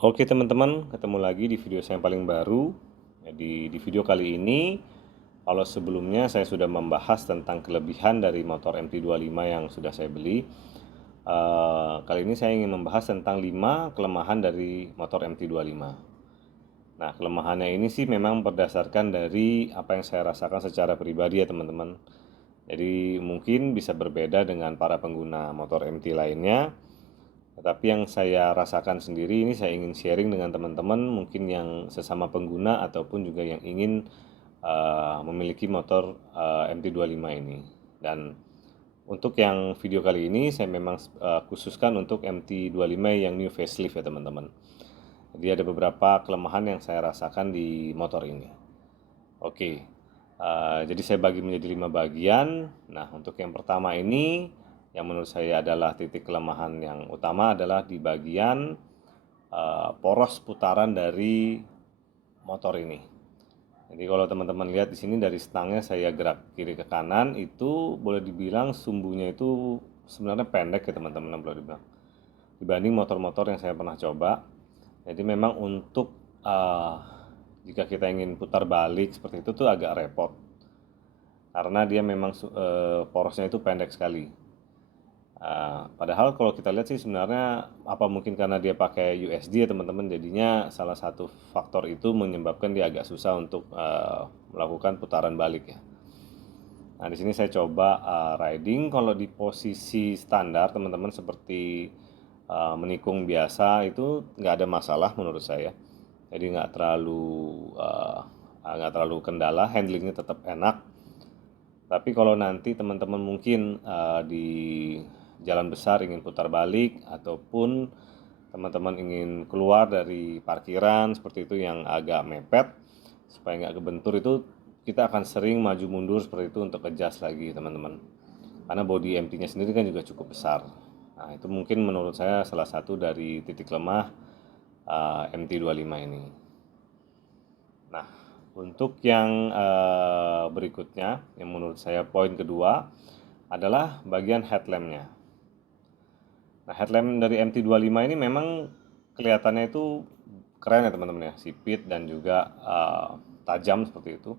Oke teman-teman, ketemu lagi di video saya yang paling baru. Jadi di video kali ini, kalau sebelumnya saya sudah membahas tentang kelebihan dari motor MT25 yang sudah saya beli, kali ini saya ingin membahas tentang 5 kelemahan dari motor MT25. Nah, kelemahannya ini sih memang berdasarkan dari apa yang saya rasakan secara pribadi ya teman-teman. Jadi mungkin bisa berbeda dengan para pengguna motor MT lainnya. Tetapi yang saya rasakan sendiri ini saya ingin sharing dengan teman-teman mungkin yang sesama pengguna ataupun juga yang ingin memiliki motor MT25 ini. Dan untuk yang video kali ini saya memang khususkan untuk MT25 yang new facelift ya teman-teman. Jadi ada beberapa kelemahan yang saya rasakan di motor ini. Oke, jadi saya bagi menjadi 5 bagian. Nah, untuk yang pertama ini, yang menurut saya adalah titik kelemahan yang utama adalah di bagian poros putaran dari motor ini. Jadi kalau teman-teman lihat di sini dari stangnya saya gerak kiri ke kanan, itu boleh dibilang sumbunya itu sebenarnya pendek ya teman-teman boleh dibilang. Dibanding motor-motor yang saya pernah coba. Jadi memang untuk jika kita ingin putar balik seperti itu tuh agak repot karena dia memang porosnya itu pendek sekali. Padahal kalau kita lihat sih sebenarnya apa mungkin karena dia pakai USD ya teman-teman, jadinya salah satu faktor itu menyebabkan dia agak susah untuk melakukan putaran balik ya. Nah di sini saya coba riding kalau di posisi standar teman-teman seperti menikung biasa itu nggak ada masalah menurut saya. Jadi nggak terlalu kendala, handlingnya tetap enak. Tapi kalau nanti teman-teman mungkin di jalan besar ingin putar balik ataupun teman-teman ingin keluar dari parkiran seperti itu yang agak mepet supaya nggak kebentur, itu kita akan sering maju mundur seperti itu untuk adjust lagi teman-teman. Karena body MT-nya sendiri kan juga cukup besar. Nah, itu mungkin menurut saya salah satu dari titik lemah MT25 ini. Nah, untuk yang berikutnya, yang menurut saya poin kedua adalah bagian headlampnya. Nah, headlamp dari MT25 ini memang kelihatannya itu keren ya teman-teman ya, sipit dan juga tajam seperti itu.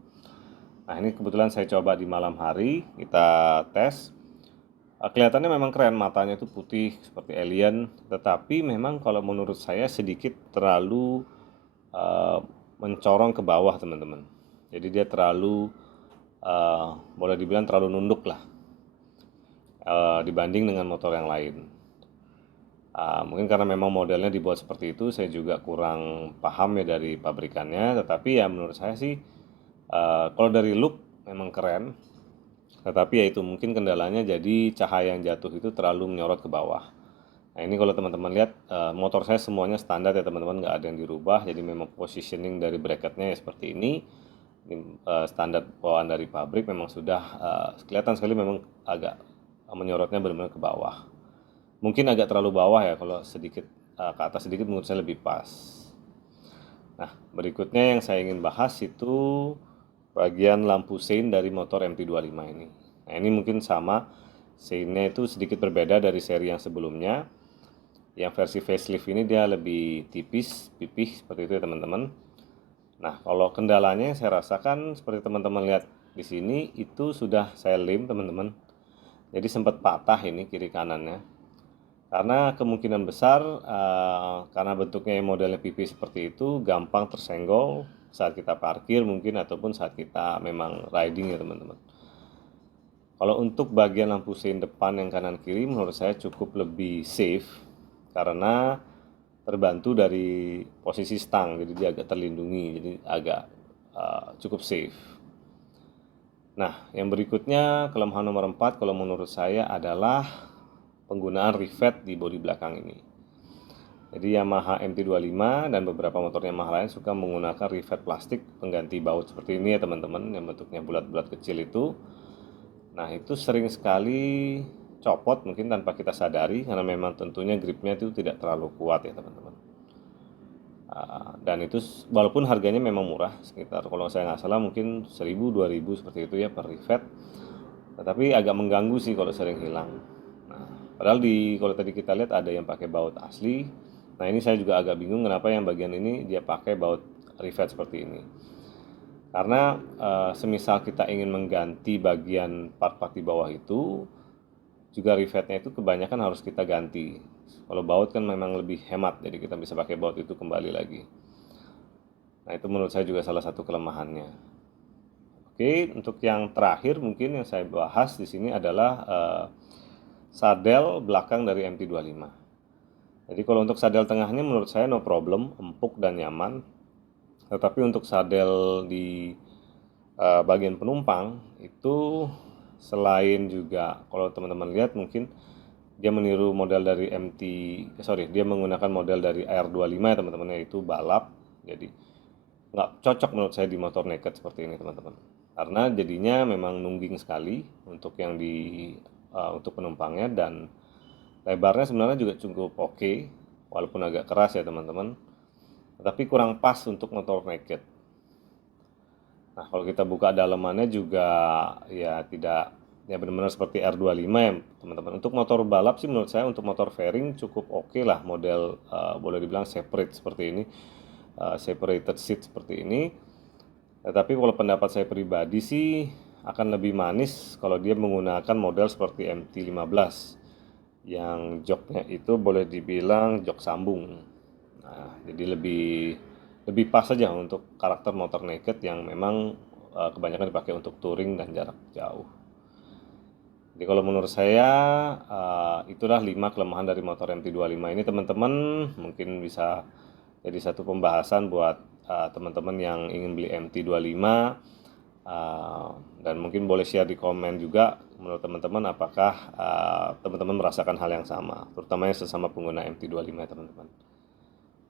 Nah, ini kebetulan saya coba di malam hari, kita tes. Kelihatannya memang keren, matanya itu putih seperti alien, tetapi memang kalau menurut saya sedikit terlalu uh, mencorong ke bawah teman-teman. Jadi dia terlalu boleh dibilang terlalu nunduk lah dibanding dengan motor yang lain. Mungkin karena memang modelnya dibuat seperti itu, saya juga kurang paham ya dari pabrikannya. Tetapi ya menurut saya sih, kalau dari look memang keren. Tetapi ya itu mungkin kendalanya jadi cahaya yang jatuh itu terlalu menyorot ke bawah. Nah ini kalau teman-teman lihat motor saya semuanya standar ya teman-teman, nggak ada yang dirubah. Jadi memang positioning dari bracketnya ya seperti ini. Standar bawaan dari pabrik memang sudah kelihatan sekali memang agak menyorotnya benar-benar ke bawah. Mungkin agak terlalu bawah ya, kalau sedikit ke atas sedikit menurut saya lebih pas. Nah, berikutnya yang saya ingin bahas itu bagian lampu sein dari motor MT25 ini. Nah, ini mungkin sama, seinnya itu sedikit berbeda dari seri yang sebelumnya. Yang versi facelift ini dia lebih tipis, pipih seperti itu ya teman-teman. Nah, kalau kendalanya saya rasakan seperti teman-teman lihat di sini itu sudah saya lem teman-teman. Jadi sempat patah ini kiri kanannya. Karena kemungkinan besar karena bentuknya modelnya pipih seperti itu gampang tersenggol saat kita parkir mungkin ataupun saat kita memang riding ya teman-teman. Kalau untuk bagian lampu sein depan yang kanan kiri menurut saya cukup lebih safe karena terbantu dari posisi stang, jadi dia agak terlindungi, jadi agak cukup safe. Nah, yang berikutnya kelemahan nomor 4 kalau menurut saya adalah penggunaan rivet di bodi belakang ini. Jadi Yamaha MT25 dan beberapa motor Yamaha lain suka menggunakan rivet plastik pengganti baut seperti ini ya teman-teman, yang bentuknya bulat-bulat kecil itu. Nah itu sering sekali copot mungkin tanpa kita sadari karena memang tentunya gripnya itu tidak terlalu kuat ya teman-teman. Dan itu walaupun harganya memang murah, sekitar kalau saya nggak salah mungkin 1000-2000 seperti itu ya per rivet, tetapi agak mengganggu sih kalau sering hilang. Nah, padahal kalau tadi kita lihat ada yang pakai baut asli. Nah, ini saya juga agak bingung kenapa yang bagian ini dia pakai baut rivet seperti ini. Karena semisal kita ingin mengganti bagian part-part di bawah itu, juga rivetnya itu kebanyakan harus kita ganti. Kalau baut kan memang lebih hemat, jadi kita bisa pakai baut itu kembali lagi. Nah, itu menurut saya juga salah satu kelemahannya. Oke, untuk yang terakhir mungkin yang saya bahas di sini adalah sadel belakang dari MT25. Jadi kalau untuk sadel tengahnya menurut saya no problem, empuk dan nyaman. Tetapi untuk sadel di bagian penumpang itu selain juga kalau teman-teman lihat mungkin dia meniru model dari dia menggunakan model dari AR25 ya teman-teman, yaitu balap. Jadi nggak cocok menurut saya di motor naked seperti ini teman-teman, karena jadinya memang nungging sekali untuk yang untuk penumpangnya, dan lebarnya sebenarnya juga cukup oke, walaupun agak keras ya teman-teman, tapi kurang pas untuk motor naked. Nah, kalau kita buka dalamannya juga ya tidak ya benar-benar seperti R25 ya teman-teman. Untuk motor balap sih menurut saya untuk motor fairing cukup oke lah, model boleh dibilang separate seperti ini, separated seat seperti ini. Tetapi kalau pendapat saya pribadi sih akan lebih manis kalau dia menggunakan model seperti MT15 yang joknya itu boleh dibilang jok sambung. Nah, jadi lebih lebih pas saja untuk karakter motor naked yang memang kebanyakan dipakai untuk touring dan jarak jauh. Jadi kalau menurut saya itulah 5 kelemahan dari motor MT25 ini teman-teman, mungkin bisa jadi satu pembahasan buat teman-teman yang ingin beli MT25, dan mungkin boleh share di komen juga menurut teman-teman apakah teman-teman merasakan hal yang sama, terutama yang sesama pengguna MT25 ya teman-teman.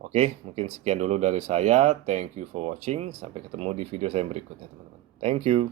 Oke, mungkin sekian dulu dari saya. Thank you for watching. Sampai ketemu di video saya berikutnya teman-teman. Thank you.